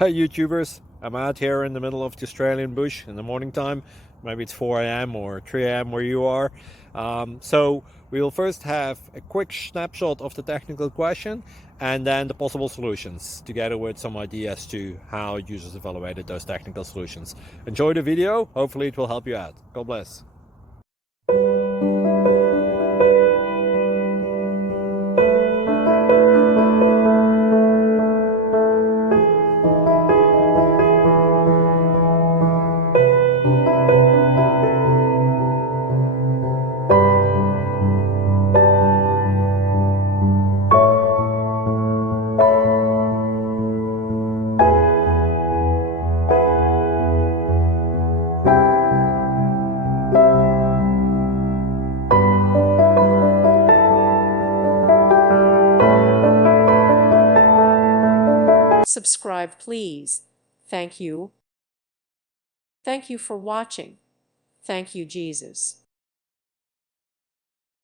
Hey YouTubers, I'm out here in the middle of the Australian bush in the morning time. Maybe it's 4 a.m. or 3 a.m. where you are. So we'll first have a quick snapshot of the technical question and then the possible solutions, together with some ideas to how users evaluated those technical solutions. Enjoy the video, hopefully it will help you out. God bless. Subscribe, please. Thank you. Thank you for watching. Thank you, Jesus.